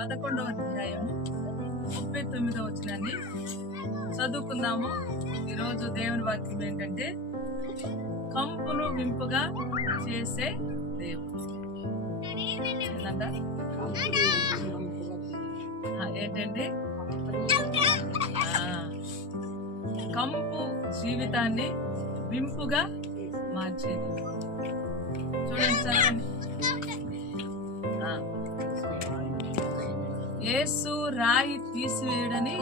పదకొండవ అధ్యాయము ముప్పై తొమ్మిదవ వచ్చినాన్ని చదువుకుందాము. ఈరోజు దేవుని వాక్యం ఏంటంటే కంపును వింపుగా చేసే దేవుడు. ఏంటంట? ఏంటండి? కంపు జీవితాన్ని వింపుగా మార్చేది. చూడండి చదవండి. యేసు రాయి తీసివేయడని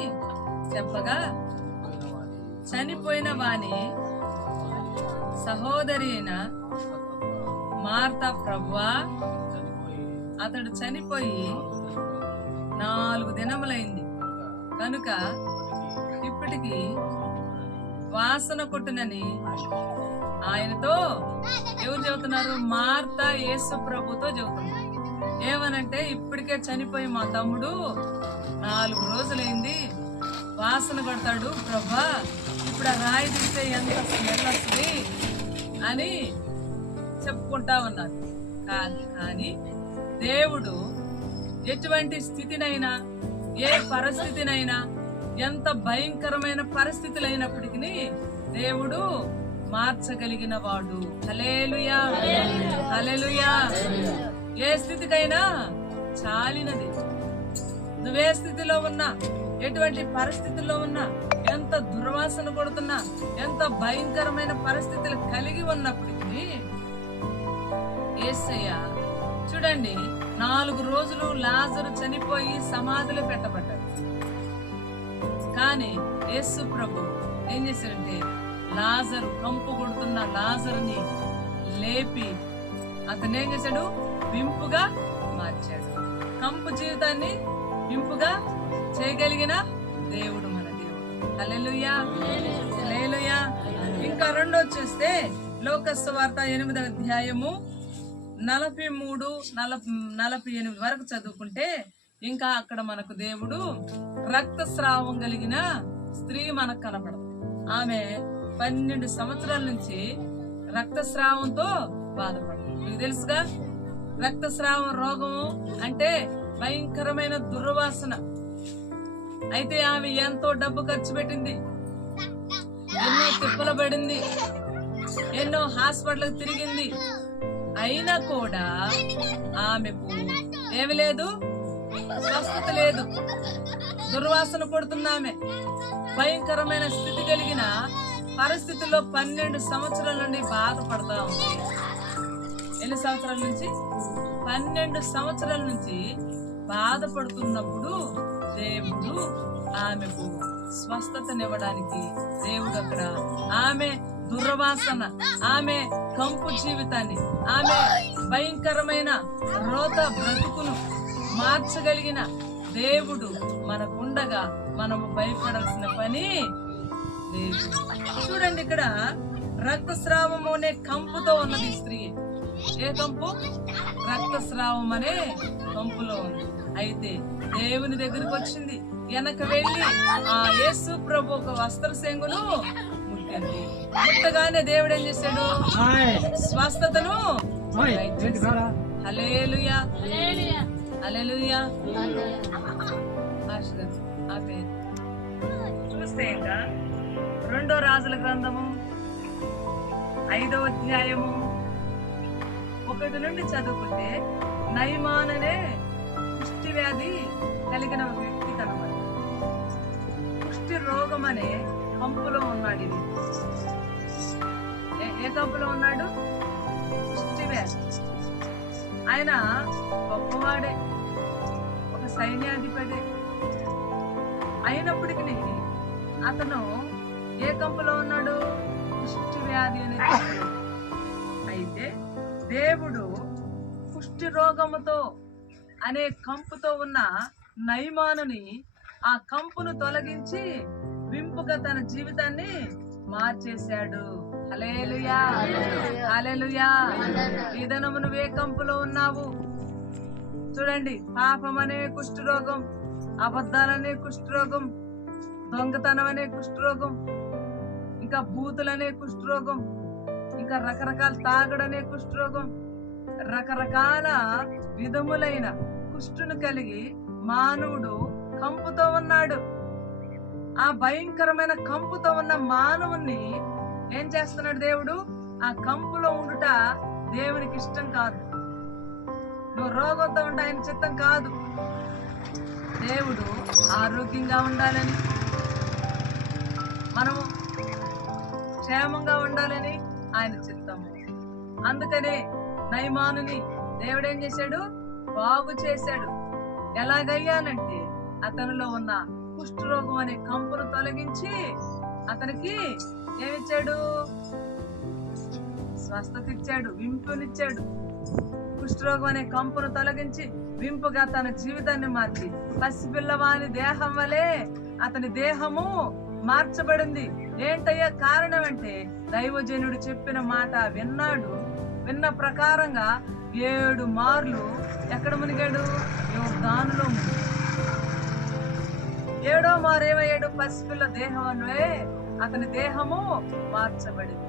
చెప్పగా చనిపోయిన వాని సహోదరి అయిన మార్త ప్రభువా అతడు చనిపోయి నాలుగు దినములైంది. కనుక ఇప్పటికి వాసన కొట్టునని ఆయనతో ఎవరు చెబుతున్నారు? మార్త యేసు ప్రభుతో చెబుతున్నారు ఏమనంటే ఇప్పటికే చనిపోయి మా తమ్ముడు నాలుగు రోజులైంది. వాసన కొడతాడు ప్రభా ఇప్పుడు ఆ రాయి తీస్తే ఎంత స్మెల్ వస్తుంది? అని చెప్పుకుంటా ఉన్నారు కానీ కానీ దేవుడు ఎటువంటి స్థితినైనా ఏ పరిస్థితినైనా ఎంత భయంకరమైన పరిస్థితులైనప్పటికీ దేవుడు మార్చగలిగిన వాడు హలేలుయా హలేలుయా ఏ స్థితికైనా చాలినది. నువ్వే స్థితిలో ఉన్నా ఎటువంటి పరిస్థితుల్లో ఉన్నా ఎంత దుర్వాసన కొడుతున్నా ఎంత భయంకరమైన పరిస్థితులు కలిగి ఉన్నప్పటికీ ఏసయ్య చూడండి నాలుగు రోజులు లాజరు చనిపోయి సమాధిలో పెట్టబడ్డాడు. కానీ యేసు ప్రభు ఏం చేశారంటే లాజరు కంపు కొడుతున్న లాజరుని లేపి అతను ఏం చేశాడు? వింపుగా మార్చాడు కంపు జీవితాన్ని వింపుగా చేయగలిగిన దేవుడు మన దేవుడు. హల్లెలూయా. ఇంకా రెండో చూస్తే లోకస్వ వార్త ఎనిమిదవ అధ్యాయము నలభై మూడు నలభై నలభై ఎనిమిది వరకు చదువుకుంటే ఇంకా అక్కడ మనకు దేవుడు రక్తస్రావం కలిగిన స్త్రీ మనకు కనపడదు ఆమె పన్నెండు సంవత్సరాల నుంచి రక్తస్రావంతో బాధపడుతుంది. మీకు తెలుసుగా? రక్తస్రావం రోగము అంటే భయంకరమైన దుర్వాసన. అయితే ఆమె ఎంతో డబ్బు ఖర్చు పెట్టింది. ఎన్నో తిప్పలు పడింది. ఎన్నో హాస్పిటల్ తిరిగింది. అయినా కూడా ఆమెకు ఏమి లేదు స్వస్థత లేదు. దుర్వాసన కొడుతున్న ఆమె. భయంకరమైన స్థితి కలిగిన పరిస్థితుల్లో పన్నెండు సంవత్సరాల నుండి బాధపడతా ఉంది. ఎన్ని సంవత్సరాల నుంచి? పన్నెండు సంవత్సరాల నుంచి బాధపడుతున్నప్పుడు దేవుడు ఆమెకు స్వస్థతనివ్వడానికి దేవుడు అక్కడ ఆమె దుర్వాసన ఆమె కంపు జీవితాన్ని ఆమె భయంకరమైన రోత బ్రతుకును మార్చగలిగిన దేవుడు మనకుండగా మనము భయపడాల్సిన పని లేదు చూడండి ఇక్కడ రక్తస్రావము అనే కంపుతో ఉన్నది స్త్రీ. ఏ కంపు రక్తస్రావం అనే కంపులో ఉంది. అయితే దేవుని దగ్గరికి వచ్చింది. వెనక వెళ్ళి ఆ యేసు ప్రభు ఒక వస్త్ర ముట్టింది. ముట్టగానే దేవుడు ఏం చేశాడు? స్వస్థతను హలేలుయా హలేలుయా. చూస్తే ఇంకా రెండో రాజుల గ్రంథము ఐదో అధ్యాయము ఒకటి నుండి చదువుకుంటే నైమాన్ అనే కుష్టి వ్యాధి కలిగిన వ్యక్తి కనబడి కుష్టి రోగం అనే కంపులో ఉన్నాడు ఇది ఏ- ఏ కంపులో ఉన్నాడు? కుష్టి వ్యాధి ఆయన గొప్పవాడే ఒక సైన్యాధిపతి. అయినప్పటికీ అతను ఏ కంపులో ఉన్నాడు? కుష్టి వ్యాధి అనేది అయితే దేవుడు కుష్టి రోగముతో అనే కంపుతో ఉన్న నయమానుని ఆ కంపును తొలగించి వింపుగా తన జీవితాన్ని మార్చేశాడు. ఈ దినము నువ్వే కంపులో ఉన్నావు. చూడండి పాపం అనే కుష్ఠరోగం అబద్ధాలనే కుష్ఠరోగం దొంగతనం అనే కుష్ఠరోగం ఇంకా బూతులనే కుష్ఠరోగం ఇంకా రకరకాల తాగడనే కుష్ఠరోగం రకరకాల విధములైన కుష్ఠును కలిగి మానవుడు కంపుతో ఉన్నాడు. ఆ భయంకరమైన కంపుతో ఉన్న మానవుణ్ణి ఏం చేస్తున్నాడు దేవుడు? ఆ కంపులో ఉండుట దేవునికి ఇష్టం కాదు. నువ్వు రోగంతో ఉంటే ఆయన చిత్తం కాదు. దేవుడు ఆరోగ్యంగా ఉండాలని మనము క్షేమంగా ఉండాలని ఆయన చిత్తము. అందుకనే నయమానుని దేవుడు ఏం చేశాడు? బాగు చేశాడు. ఎలాగయ్యానంటే అతనిలో ఉన్న కుష్ఠరోగం అనే కంపును తొలగించి అతనికి ఏమిచ్చాడు? స్వస్థత ఇచ్చాడు వింపునిచ్చాడు. కుష్ఠరోగం అనే కంపును తొలగించి వింపుగా తన జీవితాన్ని మార్చి పసిపిల్లవాని దేహం వలె అతని దేహము మార్చబడింది. ఏంటయ్యా కారణం అంటే దైవజనుడు చెప్పిన మాట విన్నాడు. విన్న ప్రకారంగా ఏడు మార్లు ఎక్కడ మునిగాడు? యోర్దానులో మునిగాడు. ఏడో మారేమయ్యాడు పసిపిల్ల దేహం అతని దేహము మార్చబడింది.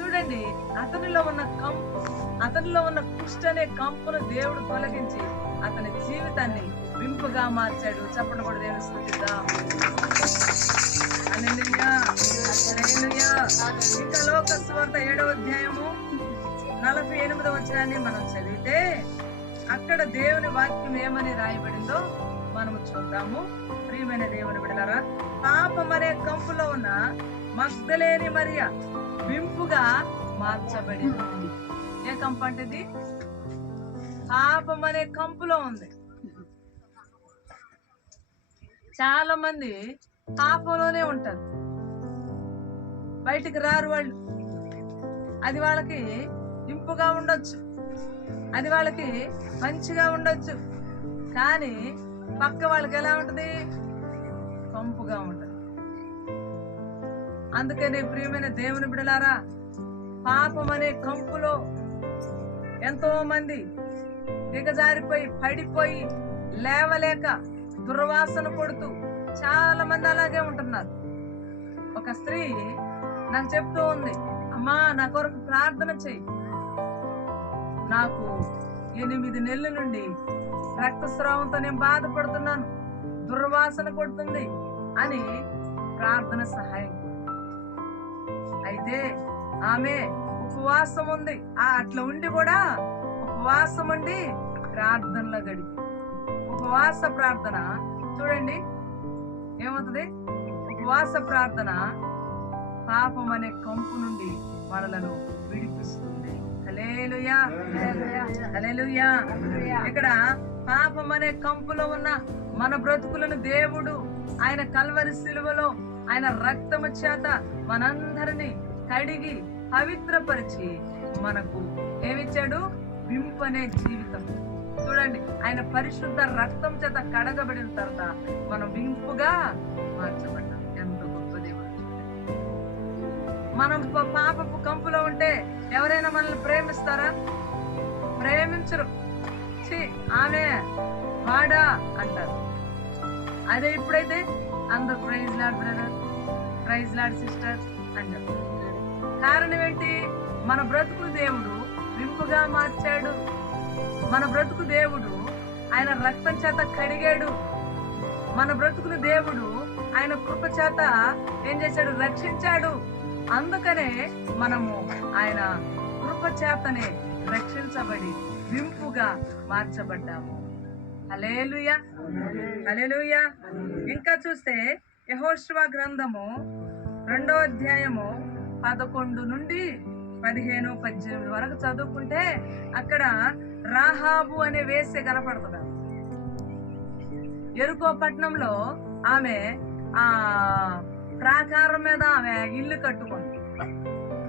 చూడండి అతనిలో ఉన్న కంపు అతనిలో ఉన్న కుష్ట అనే కంపును దేవుడు తొలగించి అతని జీవితాన్ని వింపుగా మార్చాడు. చెప్పడం కూడా దేవుని స్థుతిద్దాం. హల్లెలూయా. లోక స్వార్థ ఏడో అధ్యాయము నలభై ఎనిమిదవ వచనాన్ని మనం చదివితే అక్కడ దేవుని వాక్యం ఏమని రాయబడిందో మనము చూద్దాము. ప్రియమైన దేవుని బిడలరా పాపం అనే కంపులో ఉన్న మస్తలేని మరియ వింపుగా మార్చబడింది. ఏ కంపు అంటే ఇది? పాపం అనే కంపులో ఉంది. చాలా మంది పాపంలోనే ఉంటారు. బయటికి రారు వాళ్ళు. అది వాళ్ళకి ఇంపుగా ఉండొచ్చు. అది వాళ్ళకి మంచిగా ఉండొచ్చు. కానీ పక్క వాళ్ళకి ఎలా ఉంటుంది? కంపుగా ఉంటుంది. అందుకనే ప్రియమైన దేవుని బిడలారా పాపం అనే కంపులో ఎంతో మంది దిగజారిపోయి పడిపోయి లేవలేక దుర్వాసన కొడుతూ చాలా మంది అలాగే ఉంటున్నారు. ఒక స్త్రీ నాకు చెప్తూ ఉంది అమ్మా నా కొరకు ప్రార్థన చెయ్యి. నాకు ఎనిమిది నెలల నుండి రక్తస్రావంతో నేను బాధపడుతున్నాను. దుర్వాసన కొడుతుంది అని ప్రార్థన సహాయం. అయితే ఆమె ఉపవాసం ఉంది. ఆ అట్లా ఉండి కూడా ఉపవాసం అండి ప్రార్థనలో గడిపి. ఉపవాస ప్రార్థన చూడండి. ఏమవుతుంది? ఉపవాస ప్రార్థన పాపం అనే కంపు నుండి మనలను విడిపిస్తుంది. ఇక్కడ పాపం అనే కంపులో ఉన్న మన బ్రతుకులను దేవుడు ఆయన కల్వరి సిలువలో ఆయన రక్తము చేత మనందరిని కడిగి పవిత్రపరిచి మనకు ఏమిచ్చాడు? వింపనే జీవితం. చూడండి ఆయన పరిశుద్ధ రక్తం చేత కడగబడిన తర్వాత మనం వింపుగా మార్చబడ్డాం. మనం పాపపు కంపులో ఉంటే ఎవరైనా మనల్ని ప్రేమిస్తారా? ప్రేమించరు. ఛీ, ఆమె వాడా అంటారు. అదే ఇప్పుడైతే అందరు praise lord brother praise lord sister అంటారు. కారణం ఏంటి? మన బ్రతుకు దేవుడు వింపుగా మార్చాడు. మన బ్రతుకు దేవుడు ఆయన రక్తం చేత కడిగాడు. మన బ్రతుకును దేవుడు ఆయన కృప చేత ఏం చేశాడు? రక్షించాడు. అందుకనే మనము ఆయన కృపచేతనే రక్షించబడి వింపుగా మార్చబడ్డాము. అలేలుయ హలేలుయా ఇంకా చూస్తే యహోష్వా గ్రంథము రెండో అధ్యాయము పదకొండు నుండి పదిహేను పద్దెనిమిది వరకు చదువుకుంటే అక్కడ రాహాబు అనే వేసే కనపడుతుంది. ఎరుకో పట్టణంలో ఆమె ఆ ప్రాకారం మీద ఆమె ఇల్లు కట్టుకుంది.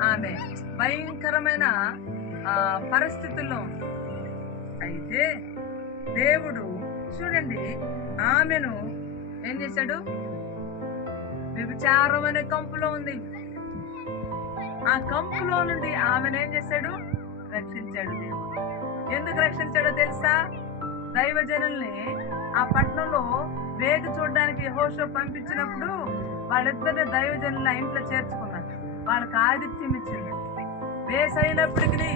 ఆమె భయంకరమైన ఆ పరిస్థితుల్లో ఉంది. అయితే దేవుడు చూడండి ఆమెను ఏం చేశాడు? వ్యభిచారం అనే కంపులో ఉంది. ఆ కంపులో నుండి ఆమెను ఏం చేశాడు? రక్షించాడు దేవుడు. ఎందుకు రక్షించాడో తెలుసా? దైవజనుల్ని ఆ పట్టణంలో వేగు చూడడానికి హోషో పంపించినప్పుడు వాళ్ళిద్దరిని దైవజనుల ఇంట్లో చేర్చుకున్నారు వాళ్ళకి ఆదిత్యం ఇచ్చింది. వేసైనప్పటికీ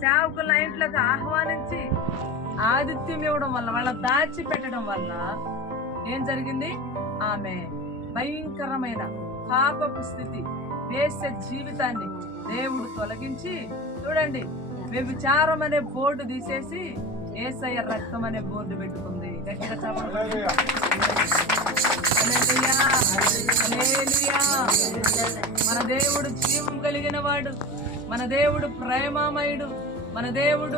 సేవకుల ఇంట్లోకి ఆహ్వానించి ఆదిత్యం ఇవ్వడం వల్ల వాళ్ళ దాచి పెట్టడం వల్ల ఏం జరిగింది? ఆమె భయంకరమైన పాపపు స్థితి వేసే జీవితాన్ని దేవుడు తొలగించి చూడండి వ్యభిచారం అనే బోర్డు తీసేసి ఏసయ్య రక్తం అనే బోర్డు పెట్టుకుంది. గట్టిగా చెప్పండి మన దేవుడు జీవం కలిగిన వాడు. మన దేవుడు ప్రేమామయుడు. మన దేవుడు